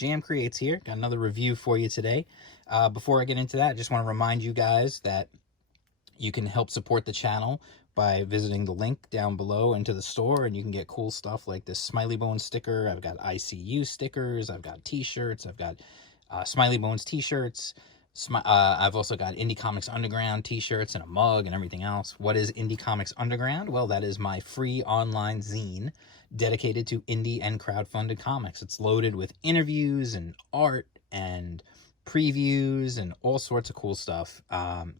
Jam Creates here. Got another review for you today. Before I get into that, I just want to remind you guys that you can help support the channel by visiting the link down below into the store, and you can get cool stuff like this Smiley Bones sticker. I've got ICU stickers. I've got t-shirts. I've got Smiley Bones t-shirts. I've also got Indie Comics Underground t-shirts and a mug and everything else. What is Indie Comics Underground? Well, that is my free online zine dedicated to indie and crowdfunded comics. It's loaded with interviews and art and previews and all sorts of cool stuff,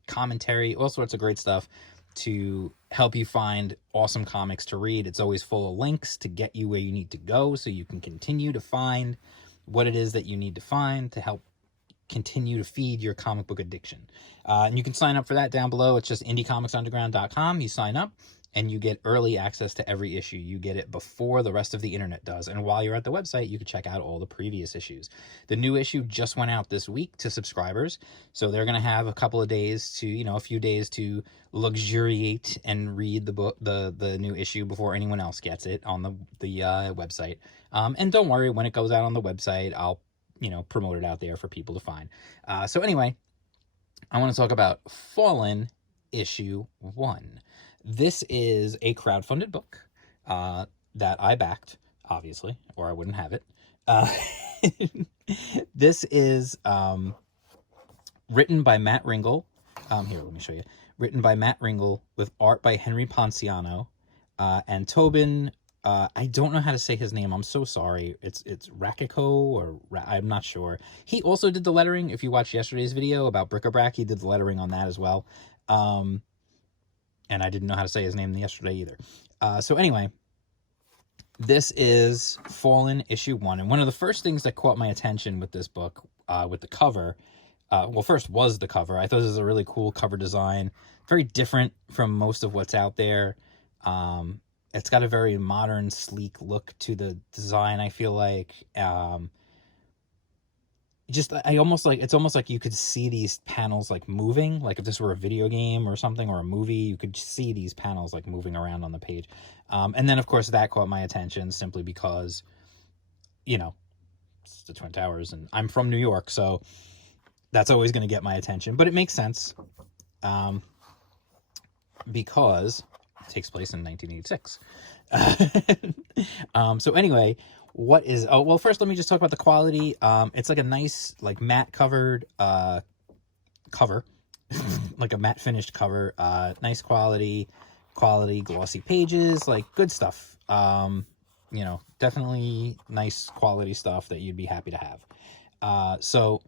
commentary, all sorts of great stuff to help you find awesome comics to read. It's always full of links to get you where you need to go so you can continue to find what it is that you need to find to help continue to feed your comic book addiction. And you can sign up for that down below. It's just indiecomicsunderground.com. You sign up and you get early access to every issue. You get it before the rest of the internet does. And while you're at the website, you can check out all the previous issues. The new issue just went out this week to subscribers. So they're going to have a couple of days to, a few days to luxuriate and read the book, the new issue before anyone else gets it on the website. And don't worry, when it goes out on the website, I'll promote it out there for people to find. So anyway, I want to talk about Fallen issue 1. This is a crowdfunded book that I backed, obviously, or I wouldn't have it. This is written by Matt Ringle. Here, let me show you. Written by Matt Ringle with art by Henry Ponciano and Tobin. I don't know how to say his name. I'm so sorry. It's Rakiko or I'm not sure. He also did the lettering. If you watched yesterday's video about bric-a-brac, he did the lettering on that as well. And I didn't know how to say his name yesterday either. So anyway, this is Fallen issue 1. And one of the first things that caught my attention with this book, with the cover, well, first was the cover. I thought this was a really cool cover design. Very different from most of what's out there. It's got a very modern, sleek look to the design, I feel like. It's almost like you could see these panels like moving, like if this were a video game or something or a movie, you could see these panels like moving around on the page. And then of course that caught my attention simply because, it's the Twin Towers and I'm from New York, so that's always going to get my attention, but it makes sense, because it takes place in 1986. So anyway, first let me just talk about the quality. It's like a nice, like matte covered cover, like a matte finished cover. Nice quality, glossy pages, like good stuff. Definitely nice quality stuff that you'd be happy to have. So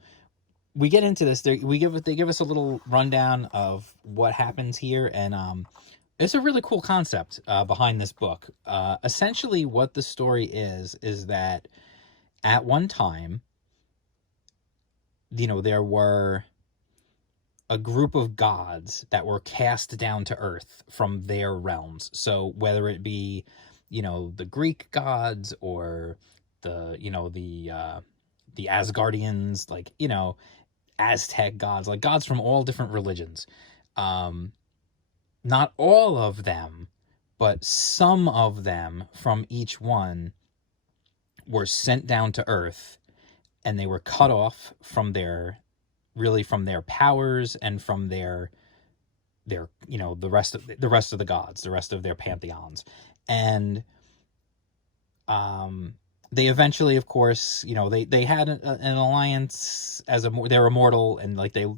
we get into this. They give us a little rundown of what happens here, and it's a really cool concept behind this book. Essentially, what the story is that at one time, there were a group of gods that were cast down to earth from their realms. So whether it be, the Greek gods or the Asgardians, like, Aztec gods, like gods from all different religions. Not all of them, but some of them from each one were sent down to earth, and they were cut off from their powers and from their the rest of the gods, the rest of their pantheons. And they eventually, of course, they had an alliance they're immortal, and like they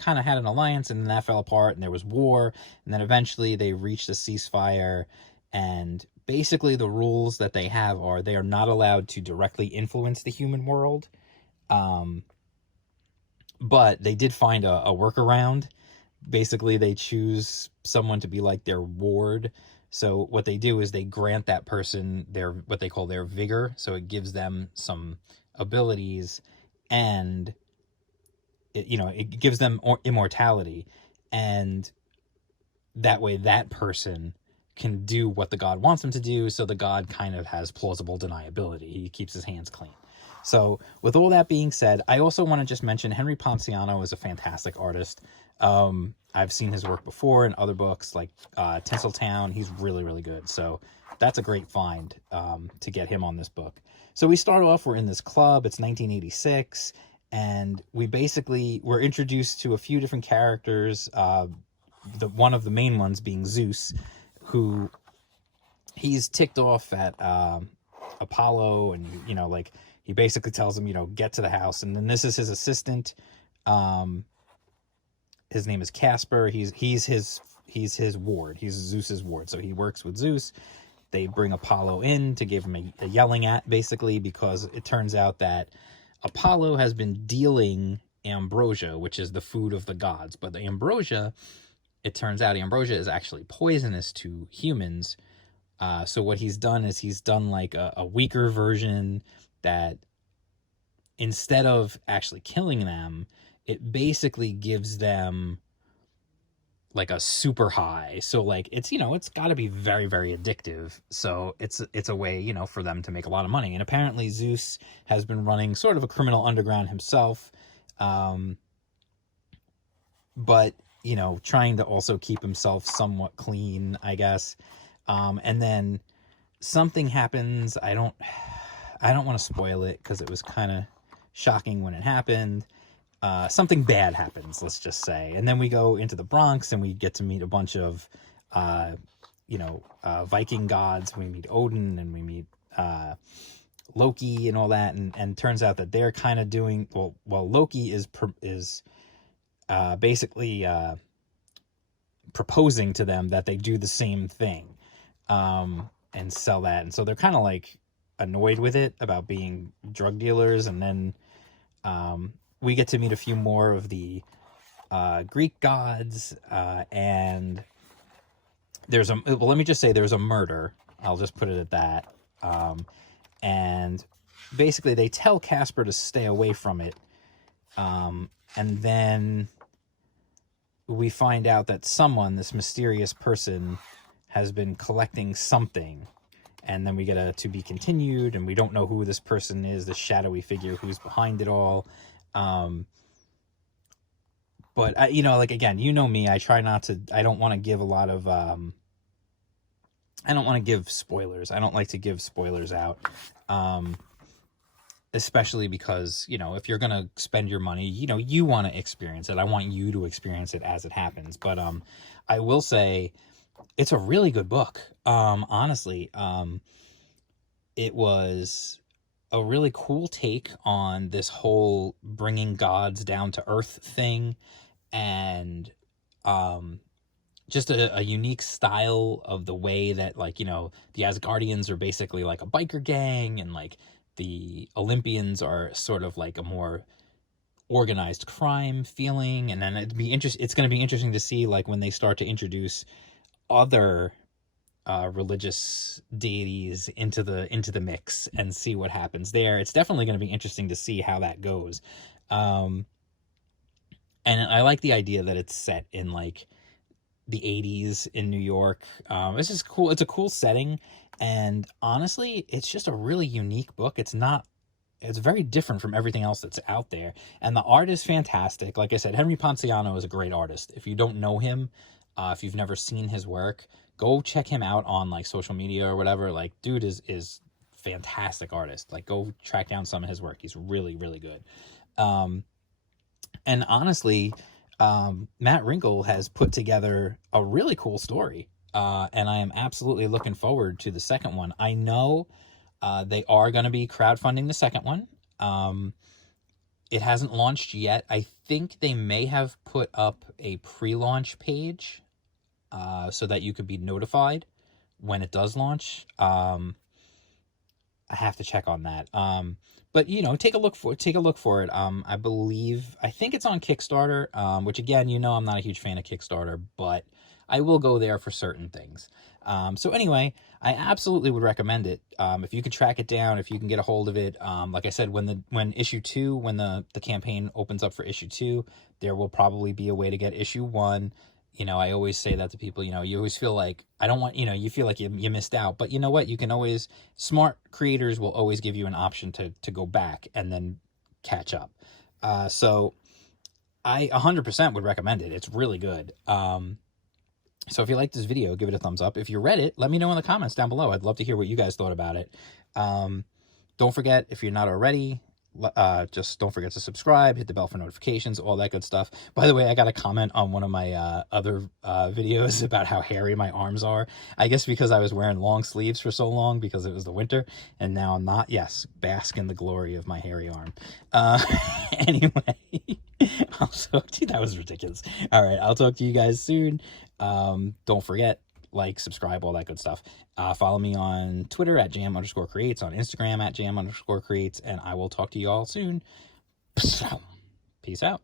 kind of had an alliance, and then that fell apart and there was war, and then eventually they reached a ceasefire. And basically the rules that they have are they are not allowed to directly influence the human world. But they did find a workaround. Basically they choose someone to be like their ward. So what they do is they grant that person what they call their vigor. So it gives them some abilities, and it gives them immortality. And that way that person can do what the god wants him to do. So the god kind of has plausible deniability. He keeps his hands clean. So with all that being said, I also want to just mention Henry Ponciano is a fantastic artist. I've seen his work before in other books like Tinseltown. He's really, really good. So that's a great find to get him on this book. So we start off, we're in this club, it's 1986, and we're introduced to a few different characters, one of the main ones being Zeus, who he's ticked off at Apollo, and like he basically tells him, get to the house. And then this is his assistant. His name is Casper. He's his ward. He's Zeus's ward, so he works with Zeus. They bring Apollo in to give him a yelling at, basically, because it turns out that Apollo has been dealing ambrosia, which is the food of the gods. But the ambrosia, it turns out ambrosia is actually poisonous to humans. So what he's done is he's done like a weaker version that, instead of actually killing them, it basically gives them like a super high. So like it's got to be very, very addictive. So it's a way for them to make a lot of money. And apparently Zeus has been running sort of a criminal underground himself, but trying to also keep himself somewhat clean, I guess. And then something happens. I don't want to spoil it because it was kind of shocking when it happened. Something bad happens, let's just say. And then we go into the Bronx and we get to meet a bunch of, Viking gods. We meet Odin and we meet Loki and all that. And turns out that they're kind of doing, well, Loki is basically proposing to them that they do the same thing and sell that. And so they're kind of like annoyed with it about being drug dealers. And then we get to meet a few more of the Greek gods, and let me just say there's a murder. I'll just put it at that. And basically they tell Casper to stay away from it. And then we find out that this mysterious person, has been collecting something. And then we get a to be continued, and we don't know who this person is, this shadowy figure who's behind it all. But again, me, I try not to, I don't want to give a lot of, I don't want to give spoilers. I don't like to give spoilers out. Especially because, if you're going to spend your money, you want to experience it. I want you to experience it as it happens. But, I will say it's a really good book. Honestly, it was a really cool take on this whole bringing gods down to earth thing, and just a unique style of the way that, like, the Asgardians are basically like a biker gang, and like the Olympians are sort of like a more organized crime feeling. And then it's going to be interesting to see, like, when they start to introduce other religious deities into the mix and see what happens there. It's definitely going to be interesting to see how that goes. And I like the idea that it's set in like the 80s in New York. It's just cool. It's a cool setting, and honestly, it's just a really unique book. It's very different from everything else that's out there, and the art is fantastic. Like I said, Henry Ponciano is a great artist. If you don't know him, if you've never seen his work, go check him out on like social media or whatever. Like, dude is fantastic artist. Like, go track down some of his work. He's really, really good. And honestly, Matt Wrinkle has put together a really cool story. And I am absolutely looking forward to the second one. I know they are going to be crowdfunding the second one. It hasn't launched yet. I think they may have put up a pre-launch page so that you could be notified when it does launch. I have to check on that. But take a look for it. I think it's on Kickstarter, which again, I'm not a huge fan of Kickstarter, but I will go there for certain things. So anyway, I absolutely would recommend it. If you could track it down, if you can get a hold of it. Like I said, when issue 2, when the campaign opens up for issue 2, there will probably be a way to get issue 1. I always say that to people. You always feel like, I don't want, you feel like you missed out. But you know what? You can always, smart creators will always give you an option to go back and then catch up. So I 100% would recommend it. It's really good. So if you liked this video, give it a thumbs up. If you read it, let me know in the comments down below. I'd love to hear what you guys thought about it. Don't forget, if you're not already, just don't forget to subscribe, hit the bell for notifications, all that good stuff. By the way, I got a comment on one of my other videos about how hairy my arms are. I guess because I was wearing long sleeves for so long because it was the winter, and now I'm not. Yes, bask in the glory of my hairy arm. Anyway, I'll talk to you. That was ridiculous. All right, I'll talk to you guys soon. Don't forget, like, subscribe, all that good stuff. Follow me on Twitter at jam_creates, on Instagram at jam_creates, and I will talk to you all soon. Peace out.